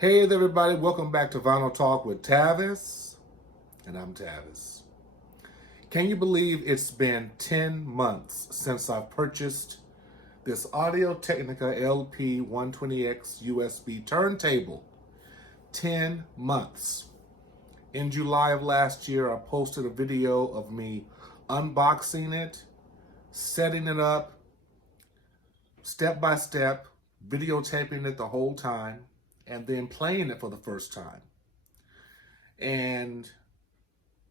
Hey there, everybody. Welcome back to Vinyl Talk with Tavis, and I'm Tavis. Can you believe it's been 10 months since I purchased this Audio Technica LP120X USB turntable? 10 months. In July of last year, I posted a video of me unboxing it, setting it up, step by step, videotaping it the whole time, and then playing it for the first time. And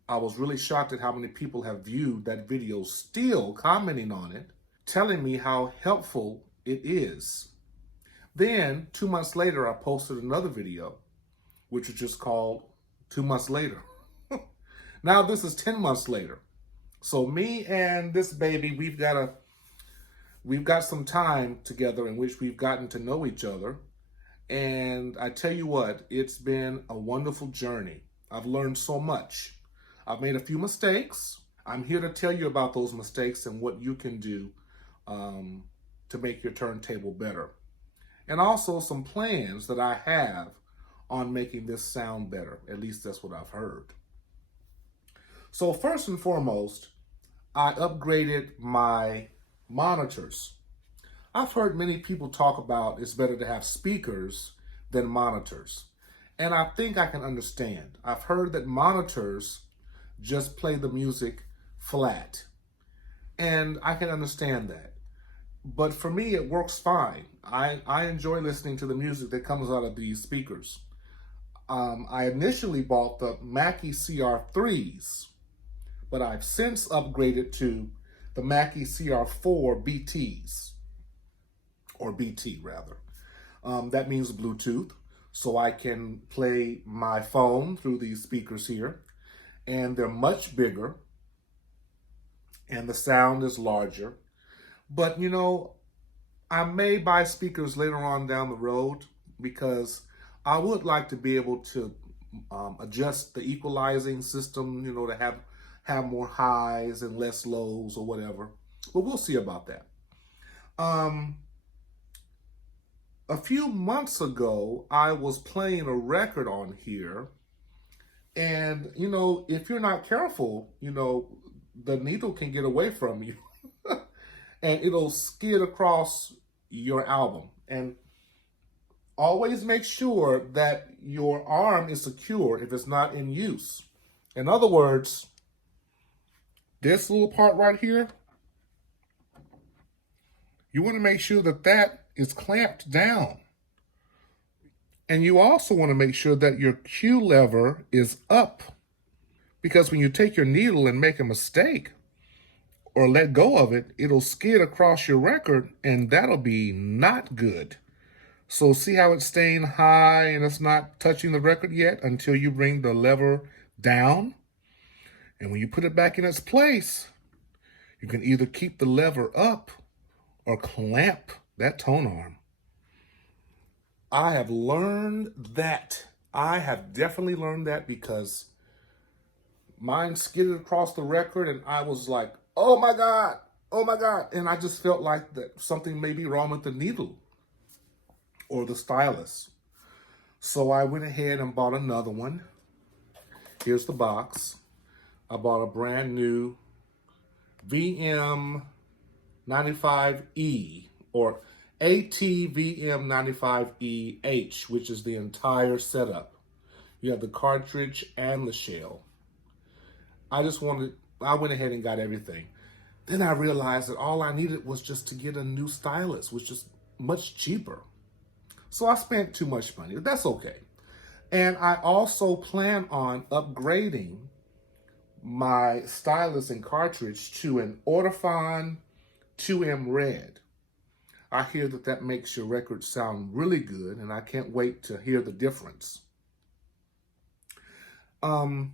I was really shocked at how many people have viewed that video, still commenting on it, telling me how helpful it is. Then 2 months later, I posted another video, which was just called 2 months later. Now this is 10 months later. So me and this baby, we've got some time together in which we've gotten to know each other. And I tell you what, it's been a wonderful journey. I've learned so much. I've made a few mistakes. I'm here to tell you about those mistakes and what you can do to make your turntable better. And also some plans that I have on making this sound better. At least that's what I've heard. So first and foremost, I upgraded my monitors. I've heard many people talk about it's better to have speakers than monitors. And I think I can understand. I've heard that monitors just play the music flat. And I can understand that. But for me, it works fine. I enjoy listening to the music that comes out of these speakers. I initially bought the Mackie CR3s, but I've since upgraded to the Mackie CR4 BTs. Or BT rather. That means Bluetooth, so I can play my phone through these speakers here, and they're much bigger, and the sound is larger. But you know, I may buy speakers later on down the road because I would like to be able to adjust the equalizing system, you know, to have more highs and less lows or whatever. But we'll see about that. A few months ago, I was playing a record on here, and, you know, if you're not careful, you know, the needle can get away from you, and it'll skid across your album. And always make sure that your arm is secure if it's not in use. In other words, this little part right here, you want to make sure that that is clamped down. And you also want to make sure that your Q lever is up, because when you take your needle and make a mistake or let go of it, it'll skid across your record, and that'll be not good. So see how it's staying high and it's not touching the record yet until you bring the lever down? And when you put it back in its place, you can either keep the lever up or clamp that tone arm. I have learned that. I have definitely learned that because mine skidded across the record and I was like, oh my God, oh my God. And I just felt like that something may be wrong with the needle or the stylus. So I went ahead and bought another one. Here's the box. I bought a brand new VM95E or AT-LP120XUSB, which is the entire setup. You have the cartridge and the shell. I went ahead and got everything. Then I realized that all I needed was just to get a new stylus, which is much cheaper. So I spent too much money, but that's okay. And I also plan on upgrading my stylus and cartridge to an Ortofon 2M Red. I hear that that makes your record sound really good, and I can't wait to hear the difference. I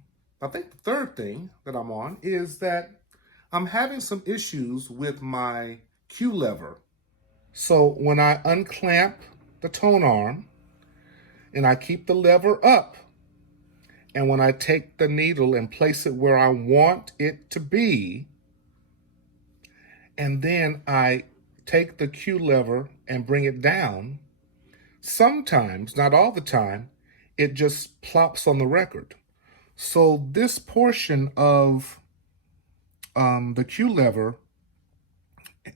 think the third thing that I'm on is that I'm having some issues with my Q lever. So when I unclamp the tone arm and I keep the lever up, and when I take the needle and place it where I want it to be, and then I take the Q lever and bring it down, sometimes, not all the time, it just plops on the record. So this portion of the Q lever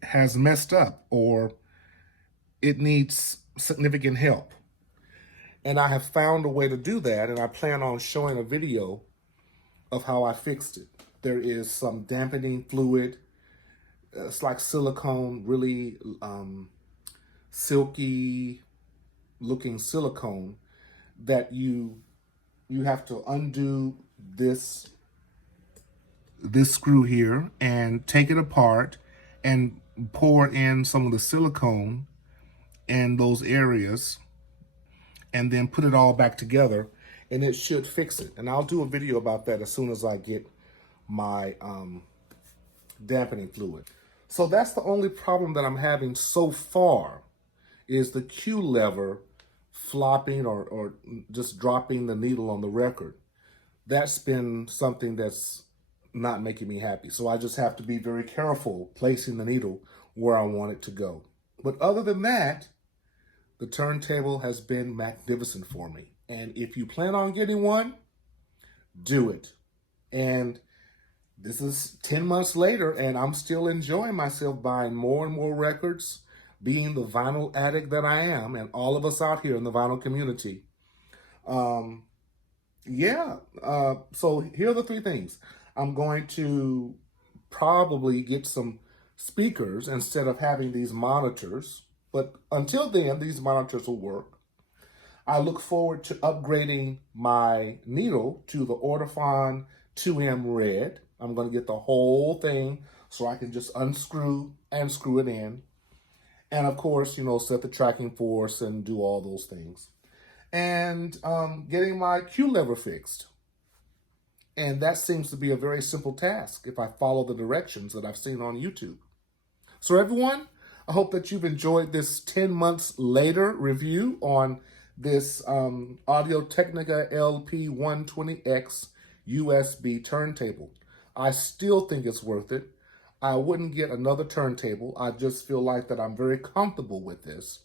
has messed up, or it needs significant help. And I have found a way to do that, and I plan on showing a video of how I fixed it. There is some dampening fluid. It's like silicone, really silky looking silicone that you have to undo this screw here and take it apart and pour in some of the silicone in those areas and then put it all back together, and it should fix it. And I'll do a video about that as soon as I get my dampening fluid. So that's the only problem that I'm having so far, is the Q lever flopping or just dropping the needle on the record. That's been something that's not making me happy. So I just have to be very careful placing the needle where I want it to go. But other than that, the turntable has been magnificent for me. And if you plan on getting one, do it. And this is 10 months later, and I'm still enjoying myself buying more and more records, being the vinyl addict that I am, and all of us out here in the vinyl community. So here are the three things. I'm going to probably get some speakers instead of having these monitors. But until then, these monitors will work. I look forward to upgrading my needle to the Ortofon 2M Red. I'm going to get the whole thing so I can just unscrew and screw it in. And of course, set the tracking force and do all those things. And getting my Q lever fixed. And that seems to be a very simple task if I follow the directions that I've seen on YouTube. So everyone, I hope that you've enjoyed this 10 months later review on this Audio Technica AT-LP120XUSB turntable. I still think it's worth it. I wouldn't get another turntable. I just feel like that I'm very comfortable with this.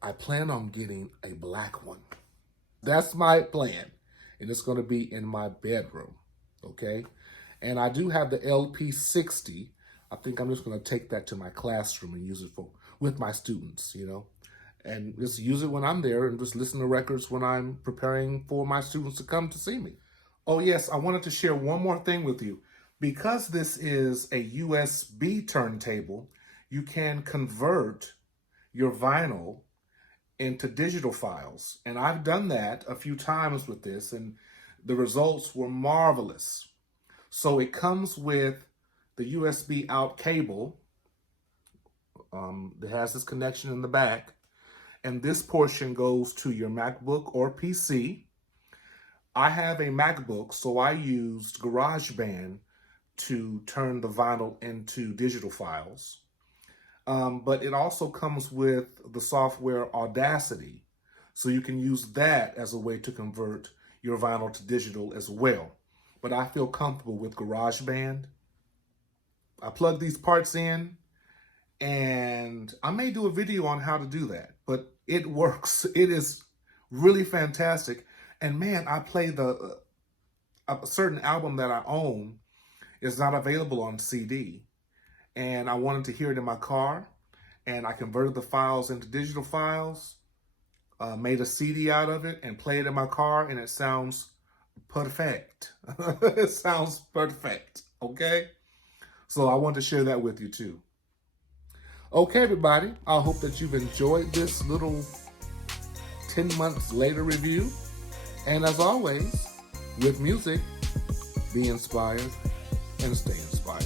I plan on getting a black one. That's my plan. And it's going to be in my bedroom, okay? And I do have the LP60. I think I'm just going to take that to my classroom and use it with my students, and just use it when I'm there and just listen to records when I'm preparing for my students to come to see me. Oh yes, I wanted to share one more thing with you. Because this is a USB turntable, you can convert your vinyl into digital files. And I've done that a few times with this, and the results were marvelous. So it comes with the USB out cable that has this connection in the back, and this portion goes to your MacBook or PC. I have a MacBook, so I used GarageBand to turn the vinyl into digital files. But it also comes with the software Audacity, so you can use that as a way to convert your vinyl to digital as well. But I feel comfortable with GarageBand. I plug these parts in, and I may do a video on how to do that, but it works. It is really fantastic. And man, I play a certain album that I own is not available on CD. And I wanted to hear it in my car, and I converted the files into digital files, made a CD out of it, and played it in my car, and it sounds perfect. It sounds perfect, okay? So I want to share that with you too. Okay, everybody, I hope that you've enjoyed this little 10 months later review. And as always, with music, be inspired and stay inspired.